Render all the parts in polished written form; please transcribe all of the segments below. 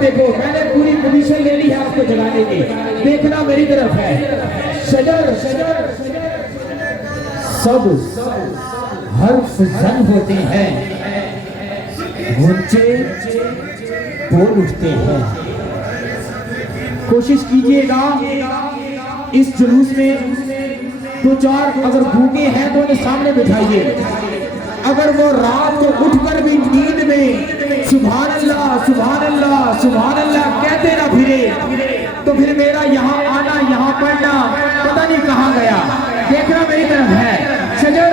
देखो, मैंने पूरी पोजीशन ले ली है आपको जगाने की, देखना मेरी तरफ है। शजर सब हर्फ जन होते हैं, गुंजे बोल उठते हैं। कोशिश कीजिएगा इस जुलूस में दो चार अगर भूखे हैं तो उन्हें सामने बिठाइए। अगर वो रात को उठकर भी नींद में सुभान अल्लाह सुभान अल्लाह सुभान अल्लाह कहते ना फिरे, तो फिर मेरा यहाँ आना यहाँ पढ़ना पता नहीं कहाँ गया। देखना मेरी तरफ है। शजर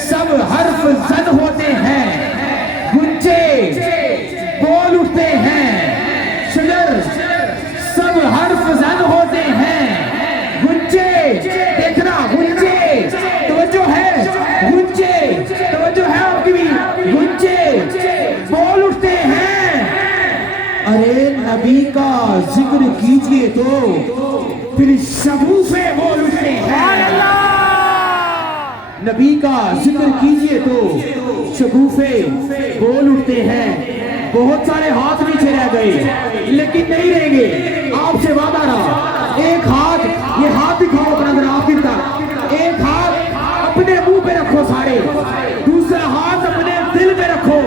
सब हर्फ जन होते हैं, गुंजे बोल उठते हैं। शजर सब हर्फ जन होते हैं, गुंजे देखना गुंजे, तवज्जो है गुंजे, तवज्जो है आपकी भी, गुंजे बोल उठते हैं। अरे नबी का जिक्र कीजिए तो फिर शगुफे बोल उठते हैं। नबी का जिक्र कीजिए तो शगुफे बोल उठते हैं। बहुत सारे हाथ नीचे रह गए लेकिन नहीं रहेंगे, आपसे वादा रहा। एक हाथ, ये हाथ दिखाओ अपना जरा आखिर तक। एक हाथ अपने मुंह पे रखो सारे, दूसरा हाथ अपने दिल में रखो।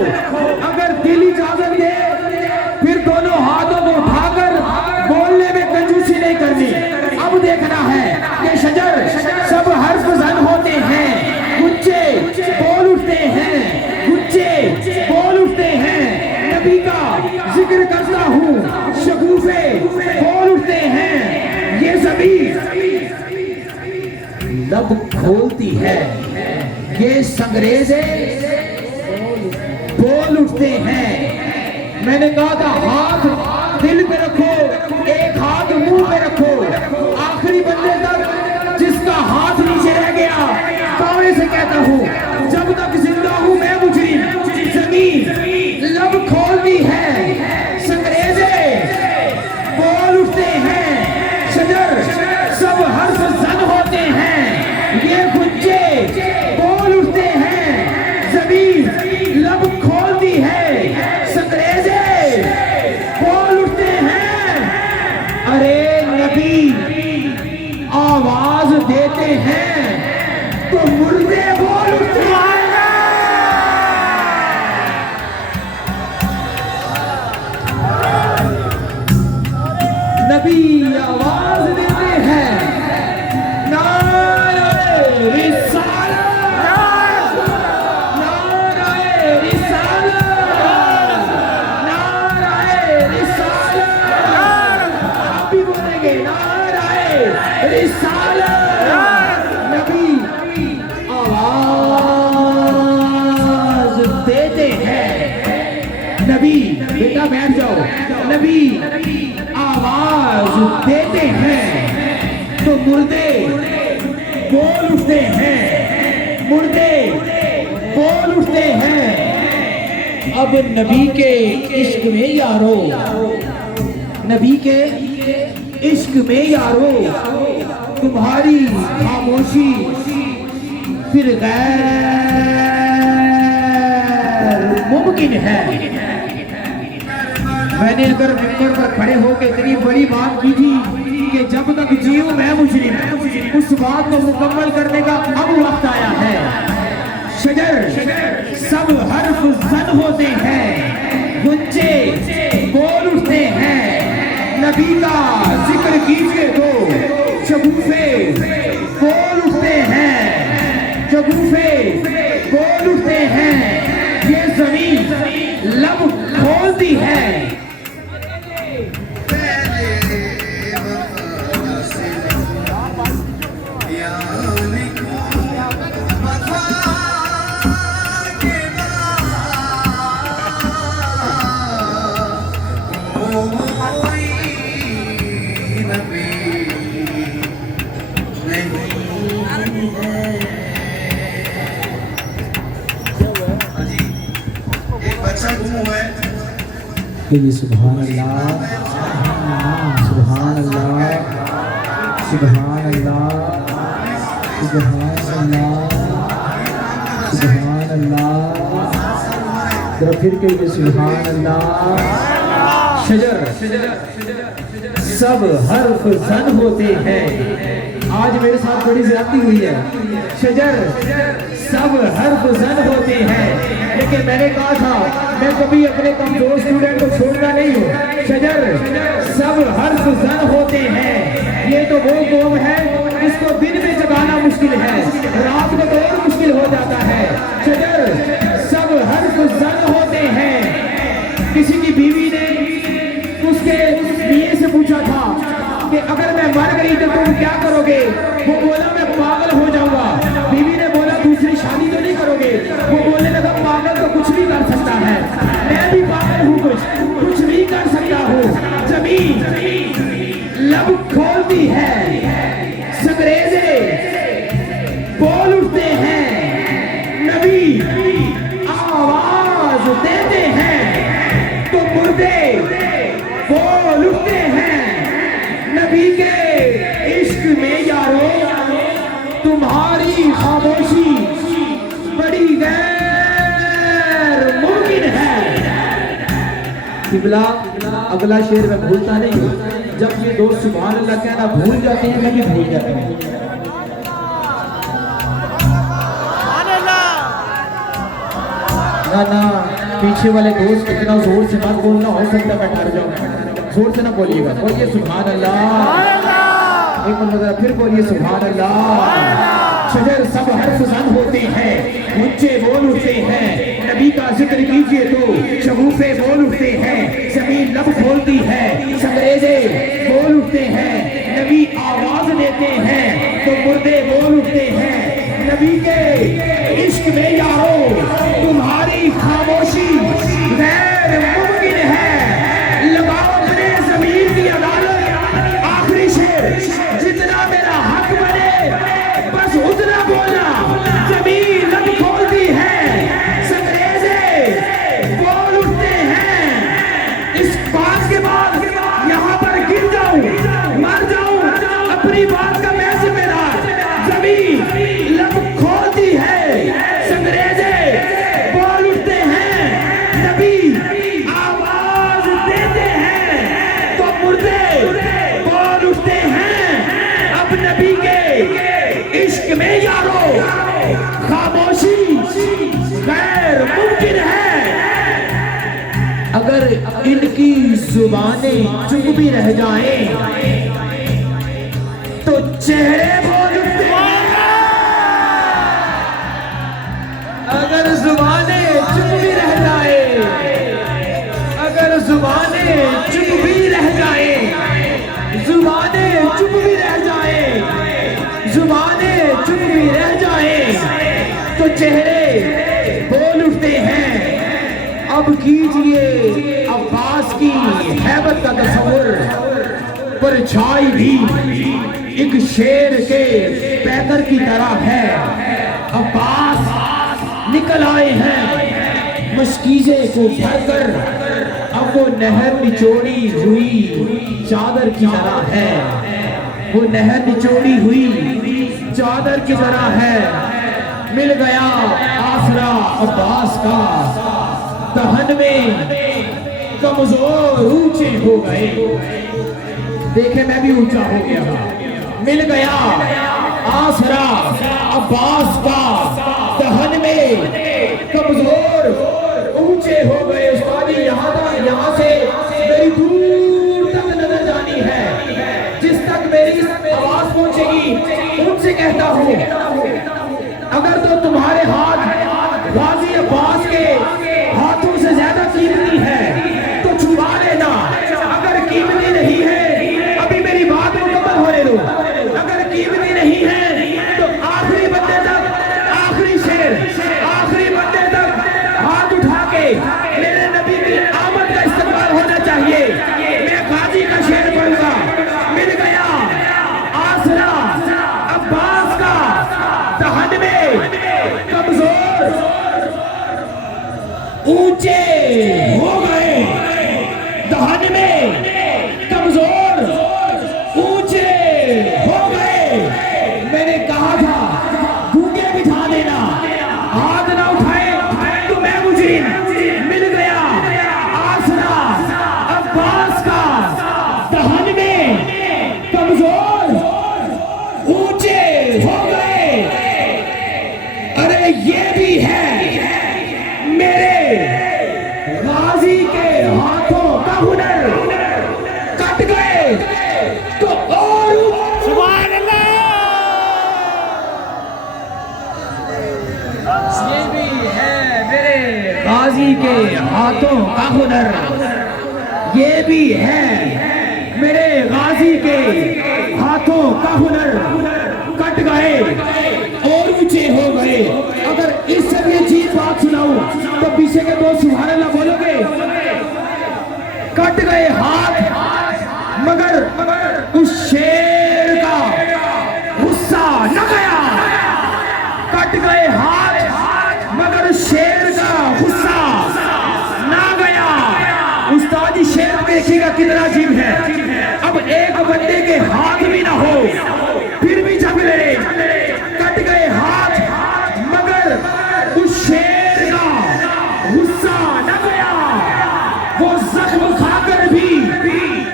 अगर दिल इजाजत दे फिर दोनों हाथों को उठाकर बोलने में कंजूसी नहीं करनी। अब देखना है कि शजर सब हर्फ जन होते हैं, गुंजे बोल उठते हैं, गुंजे बोल उठते हैं। नबी का जिक्र करता हूँ, शगुफे बोल उठते हैं। ये सभी लब खोलती है, ये संग्रेजे बोल उठते हैं। मैंने कहा था हाथ दिल पे रखो, एक हाथ मुंह पे रखो। आखिरी बंदे तक जिसका हाथ नीचे रह गया, दावे से कहता हूँ जब तक जिंदा हूँ मैं मुजरिम। जमीन लब खोलती है, संग्रेजे बोल उठते हैं। शजर सब हर्फ जन होते हैं, ये गुंजे बोल उठते हैं। जमीन लब खोलती है, संग्रेजे बोल उठते हैं। अरे नबी आवाज देते हैं तो मुर्दे बोल उठते हैं। नबी आवाज देते हैं, नारे रिसालत, नारे रिसालत, नारे रिसालत। आप भी बोलेंगे नारे रिसालत। नबी आवाज देते हैं। नबी बेटा बैठ जाओ। नबी आवाज देते हैं तो मुर्दे बोल उठते हैं, मुर्दे बोल उठते हैं। अब नबी के इश्क में यारो, नबी के इश्क में यारो, तुम्हारी खामोशी फिर गैर मुमकिन है। मैंने अगर मिंबर पर खड़े होकर इतनी बड़ी बात की थी कि जब तक जीऊं मैं मुजरिम, उस बात को मुकम्मल करने का अब वक्त आया है। शजर सब हर्फ जन होते हैं, गुंजे बोल उठते हैं। नबी का जिक्र कीजिए तो शगुफे बोल उठते हैं, शगुफे बोल उठते हैं। ये जमीन लब खोलती है। सुभान अल्लाह सुभान अल्लाह सुभान अल्लाह सुभान अल्लाह सुभान अल्लाह। जरा फिर कहिए सुभान अल्लाह शजर सब हर्फ जन होते हैं। आज मेरे साथ बड़ी ज्यादती हुई है। शजर सब हर्फ जन होते हैं, लेकिन मैंने कहा था मैं कभी अपने कमजोर स्टूडेंट को छोड़ना नहीं हूँ। शजर सब हर्फ जन होते हैं। ये तो वो कौम है इसको दिन में जगाना मुश्किल है, रात में तो और मुश्किल हो जाता है। शजर सब हर्फ जन होते हैं। किसी की बीवी ने उसके बीए से पूछा था कि अगर मैं मर गई तो तुम क्या करोगे? वो बोला मैं पागल हो जाऊंगा। बीवी ने बोला दूसरी शादी तो नहीं करोगे? वो बोलने लगा पागल तो कुछ भी कर सकता है, मैं भी पागल हूँ, कुछ भी कर सकता हूँ। जमीन लब खोलती है, संग्रेजे बोल उठते हैं, नबी आवाज देते हैं तो मुर्दे बोल उठते हैं। नबी के इश्क में यारो तुम्हारी खामोशी बड़ी गैर मुमकिन है। किबला अगला शेर मैं भूलता नहीं हूँ। जब ये दोस्त सुभान अल्लाह कहना भूल जाते हैं मैं भी भूल जाता हूँ। ना पीछे वाले दोस्त इतना जोर से मत बोलना, हो सकता मैं डर जाऊँ। जोर से ना बोलिएगा, बोलिए सुभान अल्लाह। एक बार फिर बोलिए सुभान अल्लाह। शजर सब हर्फ जन होते हैं, ऊंचे बोल उठते हैं। नबी का जिक्र कीजिए तो शगुफे बोल उठते हैं, जमीन लब खोलती है, संग्रेजे बोल उठते हैं। नबी आवाज देते हैं तो मुर्दे बोल उठते हैं। नबी के इश्क में यारो तुम्हारी खामोशी गैर मुमकिन है। लगाओ अपने ज़मीर की अदालत, आखिरी शेर जितना मेरा हक बने बस उतना बोलना। ज़मीर लब खोलती है, संग्रेजे बोल उठते हैं। इस बात के बाद यहाँ पर गिर जाऊं, मर जाऊं, अपनी बात का मैं जिम्मेदार। ज़मीर लब खोलती है, संग्रेजे बोल उठते हैं। नबी आवाज देते हैं तो मुर्दे बोल उठते हैं। अब नबी के इश्क में यारो खामोशी गैर मुमकिन है। अगर इनकी जुबानें चुप भी रह जाएं तो चेहरे बोल उठते हैं। अगर जुबानें चुप भी रह जाए, अगर जुबानें चुप भी रह जाए, जुबानें चुप भी रह जाए, जुबानें चुप भी रह जाए तो चेहरे बोल उठते हैं। अब कीजिए अब्बास की हैबत का तस्वुर, परछाई भी एक शेर के पैकर की तरह है। अब्बास निकल आए हैं मशकीजे को भरकर, अब वो नहर निचोड़ी हुई चादर की तरह है। वो नहर निचोड़ी हुई चादर की तरह है। मिल गया आसरा अब्बास का, दहन में कमजोर ऊंचे हो गए। देखे मैं भी ऊंचा हो गया। मिल गया आसरा अब्बास का, दहन में कमजोर ऊंचे हो गए। उस्तादी यहाँ से मेरी दूर तक नजर जानी है, जिस तक मेरी आवाज पहुंचेगी उनसे कहता हूँ, अगर तो तुम्हारे हाथ गाजी अब्बास के हाथों से ज्यादा कीमती है तो छुपा लेना। अगर कीमती नहीं है अभी मेरी बात मुकम्मल होने दो। अगर कीमती नहीं है तो आखिरी बंदे तक, आखिरी शेर आखिरी बंदे तक हाथ उठा के मेरे नबी की आमद का इस्तेमाल होना चाहिए। मैं गाजी का शेर पढ़ूंगा। मिल गया आसरा अब्बास का, दहन में कमजोर ऊंचे हो गए। दहन में कमजोर ऊंचे हो गए। मैंने कहा था भूखे बिठा देना, हाथ ना उठाए तो मैं मुजरिम। मिल गया आसरा अब्बास घास का दहन में कमजोर ऊंचे हो गए। अरे ये भी है मेरे गाजी के हाथों का हुनर, कट गए तो और सुभान अल्लाह। ये भी है मेरे गाजी के हाथों का हुनर, ये भी है मेरे गाजी के हाथों का हुनर, कट गए और ऊंचे हो गए। अगर इस सब ये चीज बात सुनाऊं तो पीछे के दोस्त सुभान अल्लाह बोलोगे। कट गए हाथ मगर उस शेर का गुस्सा न गया। कट गए हाथ मगर उस शेर का गुस्सा ना गया। उस्ताद जी शेर देखिएगा कितना अजीब है। अब एक बंदे के हाथ भी ना हो फिर भी झगड़े। कट गए हाथ मगर उस शेर का गुस्सा न गया। वो जख्म खाकर भी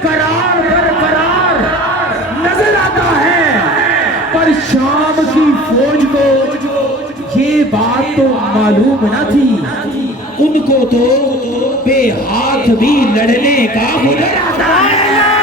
करार बरकरार नजर आता है। पर शाम की फौज को ये बात तो मालूम न थी, उनको तो बेहाथ भी लड़ने का हुनर आता है।